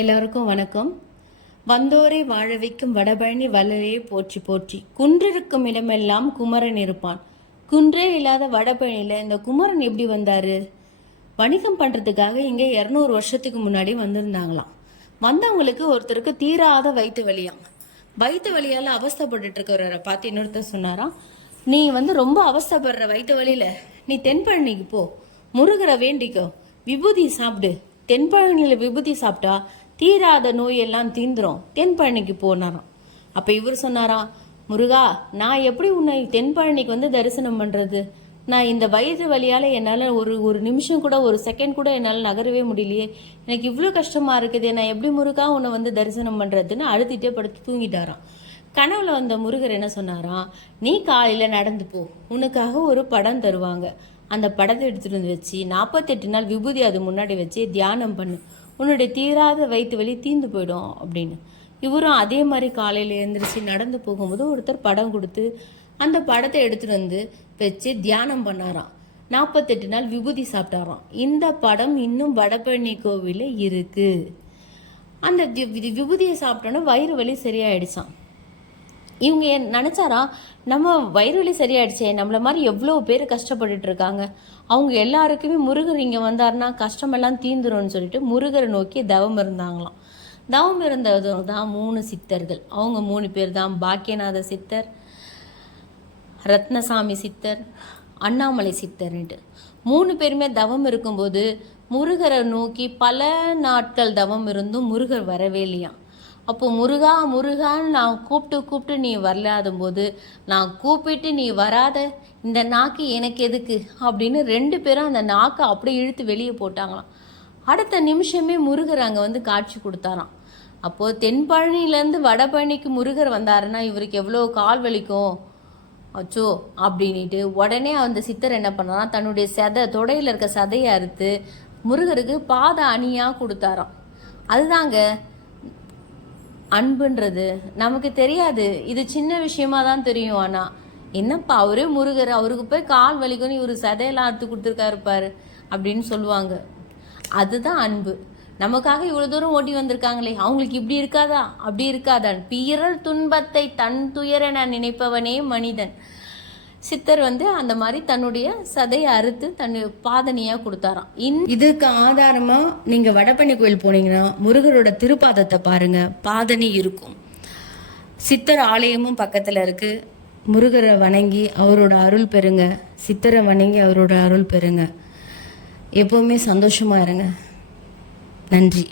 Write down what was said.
எல்லாருக்கும் வணக்கம். வந்தோரை வாழ வைக்கும் வடபழனி வளரே போற்றி போற்றி. குன்றிருக்கும் இடமெல்லாம் குமரன் இருப்பான். குன்றே இல்லாத வடபழனியில இந்த குமரன் எப்படி வந்தாரு? வணிகம் பண்றதுக்காக இங்க 200 வருஷத்துக்கு முன்னாடி வந்திருந்தாங்களாம். வந்தவங்களுக்கு ஒருத்தருக்கு தீராத வயிற்று வலியாம். வயிற்று வலியால அவஸ்தப்பட்டு இருக்கிறவரை பார்த்து இன்னொருத்தர் சொன்னாராம், நீ ரொம்ப அவஸ்தப்படுற வயிற்று வலியில நீ தென்பழனிக்கு போ, முருகரை வேண்டிக்கோ, விபூதி சாப்பிடு. தென்பழனியில விபூதி சாப்பிட்டா தீராத நோயெல்லாம் தீந்துரும், தென்பழனிக்கு போனாராம். அப்ப இவர் சொன்னாராம், முருகா, நான் எப்படி உன்னை தென்பழனிக்கு தரிசனம் பண்றது? நான் இந்த வயிறு வலியால என்னால ஒரு நிமிஷம் கூட, ஒரு செகண்ட் கூட என்னால நகரவே முடியலையே, எனக்கு இவ்வளோ கஷ்டமா இருக்குது, நான் எப்படி முருகா உன்னை தரிசனம் பண்றதுன்னு அழுத்திட்டே படுத்து தூங்கிட்டாராம். கனவுல வந்த முருகர் என்ன சொன்னாராம், நீ காலையில நடந்து போ, உனக்காக ஒரு படம் தருவாங்க, அந்த படத்தை எடுத்துட்டு வந்து வச்சு 48 நாள் விபூதி அது முன்னாடி வச்சு தியானம் பண்ணு, உன்னுடைய தீராத வயிற்று வலி தீர்ந்து போயிடும் அப்படின்னு. இவரும் அதே மாதிரி காலையில எழுந்திரிச்சு நடந்து போகும்போது ஒருத்தர் படம் கொடுத்து அந்த படத்தை எடுத்துட்டு வந்து வச்சு தியானம் பண்ணாராம். 48 நாள் விபூதி சாப்பிட்டாராம். இந்த படம் இன்னும் வடபழனி கோவில இருக்கு. அந்த விபூதியை சாப்பிட்டோன்னா வயிறு வலி சரியாயிடுச்சான். இவங்க நினைச்சாரா, நம்ம வயிறு வலி சரியாயிடுச்சே, நம்மள மாதிரி எவ்வளோ பேர் கஷ்டப்பட்டுட்டு இருக்காங்க, அவங்க எல்லாருக்குமே முருகர் இங்கே வந்தாருன்னா கஷ்டமெல்லாம் தீந்துரும்னு சொல்லிட்டு முருகரை நோக்கி தவம் இருந்தாங்களாம். தவம் இருந்தது தான் 3 சித்தர்கள். அவங்க 3 பேர் தான் பாக்கியநாத சித்தர், ரத்னசாமி சித்தர், அண்ணாமலை சித்தர்ன்ட்டு. 3 பேருமே தவம் இருக்கும்போது முருகரை நோக்கி பல நாட்கள் தவம் இருந்தும் முருகர் வரவே இல்லையாம். அப்போ முருகா முருகான்னு நான் கூப்பிட்டு நீ வரலாத போது, நான் கூப்பிட்டு நீ வராத இந்த நாக்கு எனக்கு எதுக்கு அப்படின்னு 2 பேரும் அந்த நாக்கை அப்படியே இழுத்து வெளியே போட்டாங்களாம். அடுத்த நிமிஷமே முருகர் அங்கே காட்சி கொடுத்தாராம். அப்போது தென்பழனிலேருந்து வடபழனிக்கு முருகர் வந்தாருன்னா இவருக்கு எவ்வளோ கால் வலிக்கும் அச்சோ அப்படின்ட்டு உடனே அந்த சித்தர் என்ன பண்ணாராம், தன்னுடைய தொடையில் இருக்க சதையை அறுத்து முருகருக்கு பாத அணியாக கொடுத்தாராம். அதுதாங்க அன்புன்றது. நமக்கு தெரியாது, இது சின்ன விஷயமா தான் தெரியும். ஆனால் என்னப்பா அவரே முருகர், அவருக்கு போய் கால் வலிக்கும்னு இவர் சதையெல்லாம் அறுத்து கொடுத்துருக்காரு பாரு அப்படின்னு சொல்லுவாங்க. அதுதான் அன்பு. நமக்காக இவ்வளோ தூரம் ஓட்டி வந்திருக்காங்களே, அவங்களுக்கு இப்படி இருக்காதா அப்படி இருக்காதான், பிறர் துன்பத்தை தன் துயரென நினைப்பவனே மனிதன். சித்தர் அந்த மாதிரி தன்னுடைய சதையை அறுத்து தன்னுடைய பாதனையா கொடுத்தாராம். இதுக்கு ஆதாரமா நீங்க வடபழனி கோயில் போனீங்கன்னா முருகரோட திருப்பாதத்தை பாருங்க, பாதனி இருக்கும். சித்தர் ஆலயமும் பக்கத்துல இருக்கு. முருகரை வணங்கி அவரோட அருள் பெறுங்க, சித்தரை வணங்கி அவரோட அருள் பெறுங்க. எப்பவுமே சந்தோஷமா இருங்க. நன்றி.